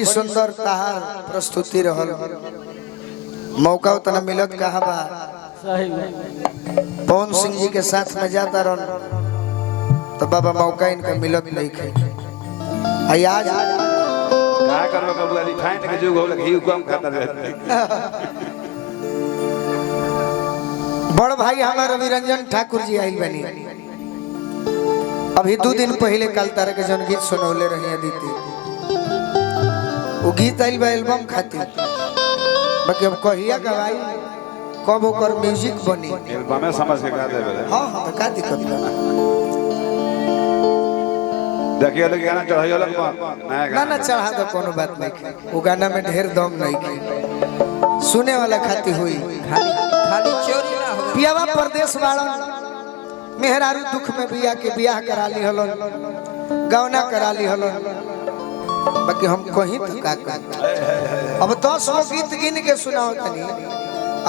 बड़ी सुंदर ताहार प्रस्तुति रहल मौका उतना मिलत कहा बा पवन सिंह जी के साथ में जाता रह तो बाबा मौका इनका मिलत नहीं खे आज का करबो बबुआ रिफाइंड के जुग होल घी कम खाता रहते बड़ भाई हमारा रविरंजन ठाकुर जी आई बनी अभी 2 दिन पहले कल तारे के जन गीत सुनौले रही अदिति वो गीत आइल बा एल्बम खातिर बाकी अब कहिया गवाई कब ओकर म्यूजिक बनी एल्बम में समझ के गा देबे हां हां तो का दिक्कत बा देखिए लोग गाना चढ़ाइयो लोग नया गाना चढ़ा दो कोनो बात नहीं वो गाना में ढेर दम नहीं के सुने वाला खाती हुई खाली खाली चोरी ना हो पियावा परदेश वाला मेहरारू दुख में बिया के बियाह करा ली हलो गौना करा ली हलो बाकी हम कहीं तो का अब 10 गीत गिन के सुनाओ तनी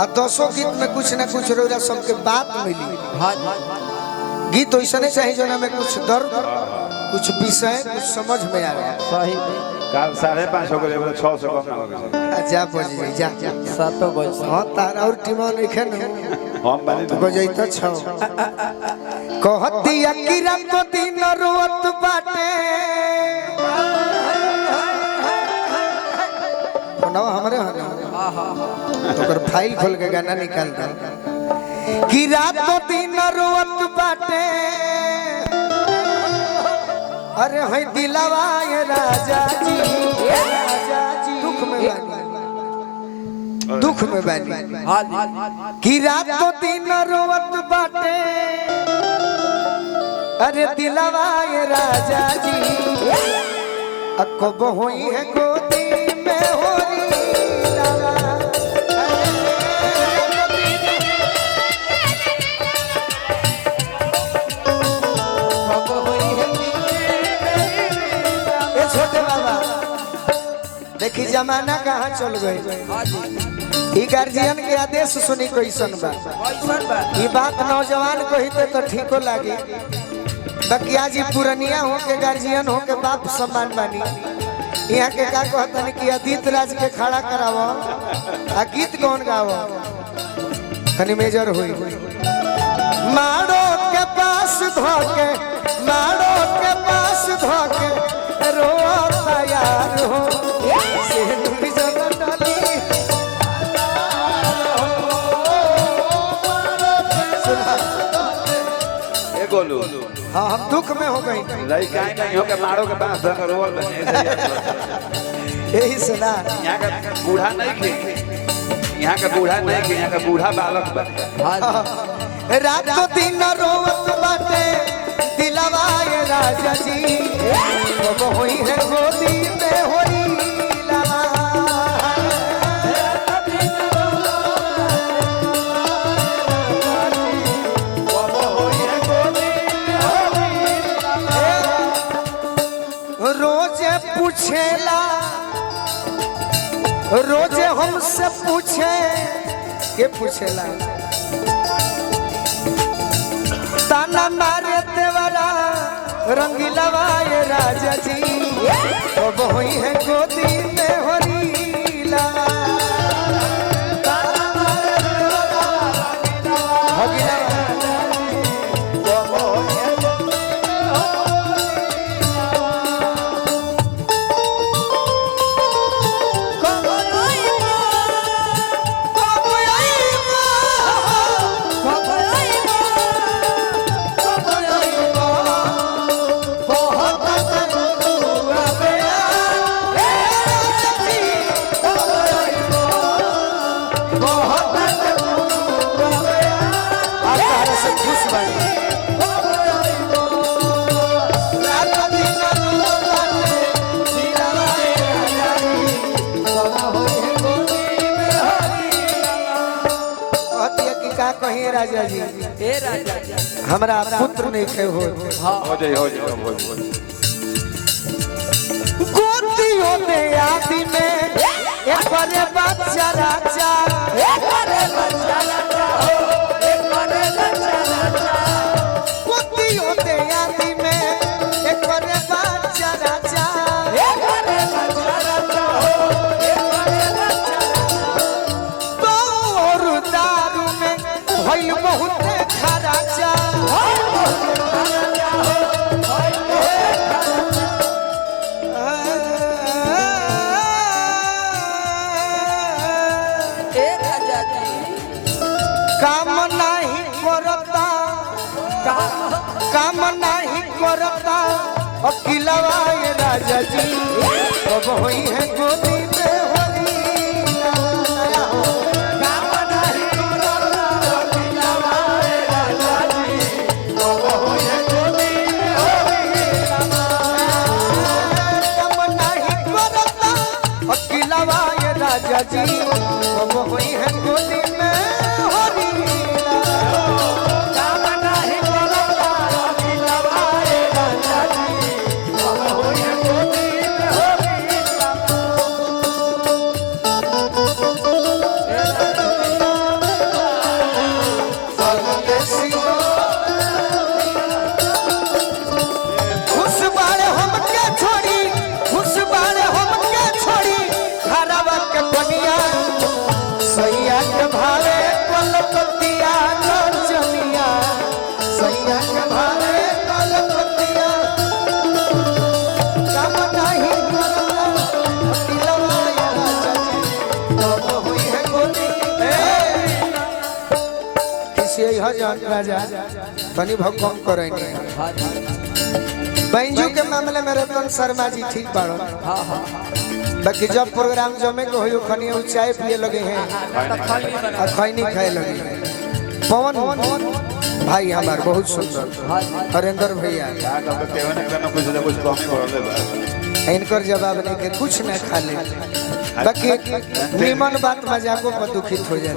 और 10 गीत में कुछ ना कुछ रोरा सबके बात मिली हां गीत ऐसा नहीं चाहिए जो ना में कुछ दर्द कुछ विषय कुछ समझ में आ रहा सही में काल 550 हो गए 600 कम ना हो गए जा बज जा 7 बजे हां तारा और टीमा नहीं खन हम बानी तो बजई तो 6 कहती अकीरा तो दिन रोत बाटे फोनवा हमरे हने तो कर फाइल खोल के गाना निकाल दो कि रात तो दिन रोत बाटे अरे है दिलवा ये राजा जी दुख में बानी हां कि रात तो दिन रोवत बाटे अरे दिलवा ये राजा जी कब होई है गोदी में होरी लाला कब होई है ए छोटे बाबा देखी जमाना कहाँ चल गए हां जी ई गार्जियन के आदेश सुनी कैसन बा कैसन बा ये बात नौजवान कहिते तो ठीको लागी बाकी आज पुरनिया हो के गार्जियन हो के बाप सम्मान बानी यहाँ के का कहतन कि आदित्य राज के खड़ा करावो आ गीत कौन गावो खनी मेजर हुई मारो के पास धोके मारो के पास धोके रो तैयार हो से डूब जब डाली ए गोलू हाँ हम दुख में हो गई लड़का नहीं हो के मारो के पास धर रोल बने यही से ना यहां का बूढ़ा नहीं खे यहां का बूढ़ा नहीं खे यहां का बूढ़ा बालक बने हां रात तो दिन रोवत बाटे दिलवा ये राजा जी कब होई है गोदी में होरी लाला रोजे पूछेला रोजे हमसे पूछे के पूछेला ताना मारे देवरा रंगीला ये राजा जी कब होई है गोदी में होरी लाला ताना मारे देवरा रंगीला कब होई है कहीं राजा जी ए राजा हमरा पुत्र नहीं खे हो हो जाए हो जाए गोतियों दे आदि में एक बड़े बच्चा राजा एक करे बच्चा राजा हो एक करे बच्चा राजा गोतियों दे आदि में एक बड़े बच्चा राजा एक करे बच्चा राजा काम नहीं करता अकेलावा ये राजा जी कब होई है गोदी में होरी लाला हो काम नहीं करता अकेलावा ये राजा जी कब होई गोदी में होरी काम नहीं करता अकेलावा ये राजा जी कब होई है गोदी में होरी काम नहीं करता अकेलावा ये राजा जी कब होई गोदी में होरी खुश बाड़े हमके छोड़ी खुश बाड़े हमके छोड़ी घरवा के बनिया सैया के भावे कलकतिया नचनिया सैया के भावे कलकतिया काम नहीं करता अकेलावा ये राजा जी कब हुई है गोदी किसी हजान राजा बनी भक्कम करेंगे बैंजू के मामले में रतन शर्मा जी ठीक बाड़ो बाकी जब प्रोग्राम जमे को हो खनी चाय पिए लगे हैं और खैनी खाए लगे हैं। पवन भाई हमार बहुत सुंदर हरेंद्र भैया इनकर जवाब नहीं के कुछ न खा ले बाकी निमन बात मजाको पर दुखित हो जाए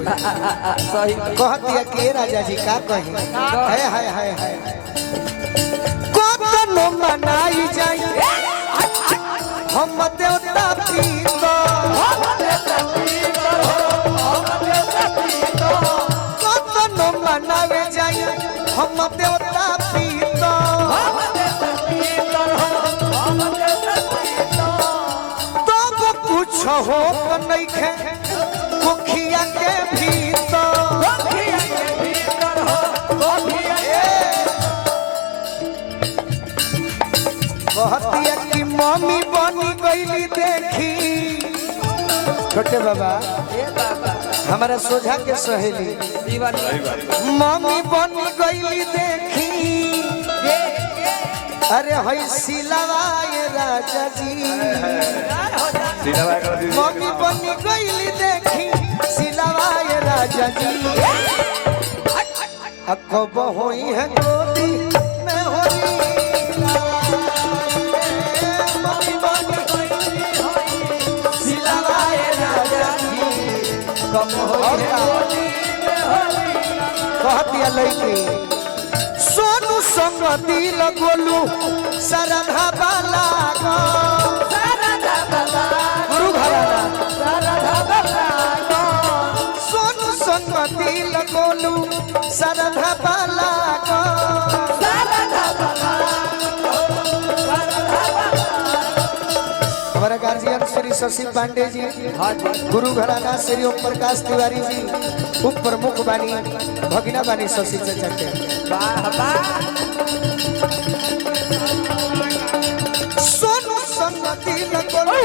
कह दिया कि राजा जी का कही हाय हाय हाय हाय कोनो मनाई जाए हम देवता पीतो कोनो मनावे जाए हम देवता पीतो तब कुछ हो नहीं खे मुखिया के भीतर कहतिया कि मम्मी बनी गईली देखी छोटे बाबा हमारा सोझा के सहेली मम्मी बनी गईली देखी अरे हई सिलावा ये राजा जी मम्मी बनी गईली देखी सिलावा ये राजा जी कब होई है गोदी में होई कहतिया लड़की सोनू संग दिल गोलू सरधा बाला गुरु घराना सोनू संग दिल गोलू सरधा बाला हमारा गार्जियन श्री शशि पांडे जी गुरु घराना श्री ओम प्रकाश तिवारी जी उप प्रमुख बानी भगिना बानी शशि चाचा के सोनू संगति लगोलू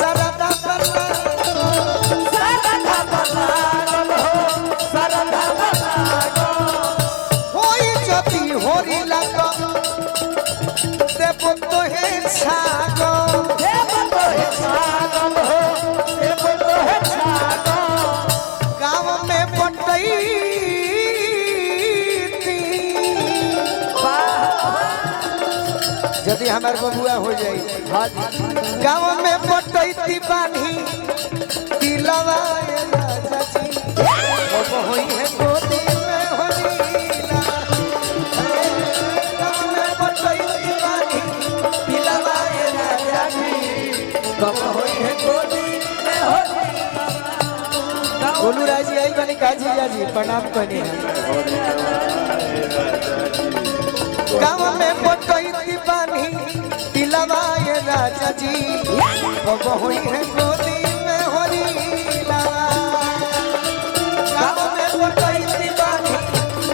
सरदा बल्ला होई जति होरी लागो देव तो हे छागो गाँव में बटई यदि हमार बबुआ हो जाए गाँव में बटई बानी तिलवा राजा जी कब होई है गोदी में होरीला गाँव में बटई बानी तिलवा राजा जी कब होई है गोदी में होरी गोलू राजी आई बनी काजी जी प्रणाम करनी गाँव में बटई बानी तिलवा ये राजा जी कब होई है गोदी में होरीला गाँव में बटई बानी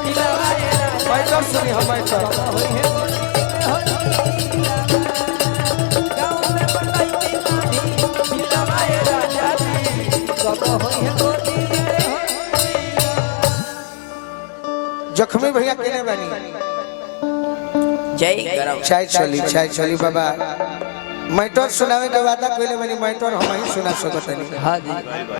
तिलवा ये राजा मैं तो सुनी हम मैं तो होई है गाँव में बटई बानी तिलवा ये राजा जी कब होई है गोदी जख्मी भैया केने बानी चाय चली बाबा मैटर सुनावे के वादा कइले बनी मैटर हम ही सुना सकत नहीं। हाँ जी।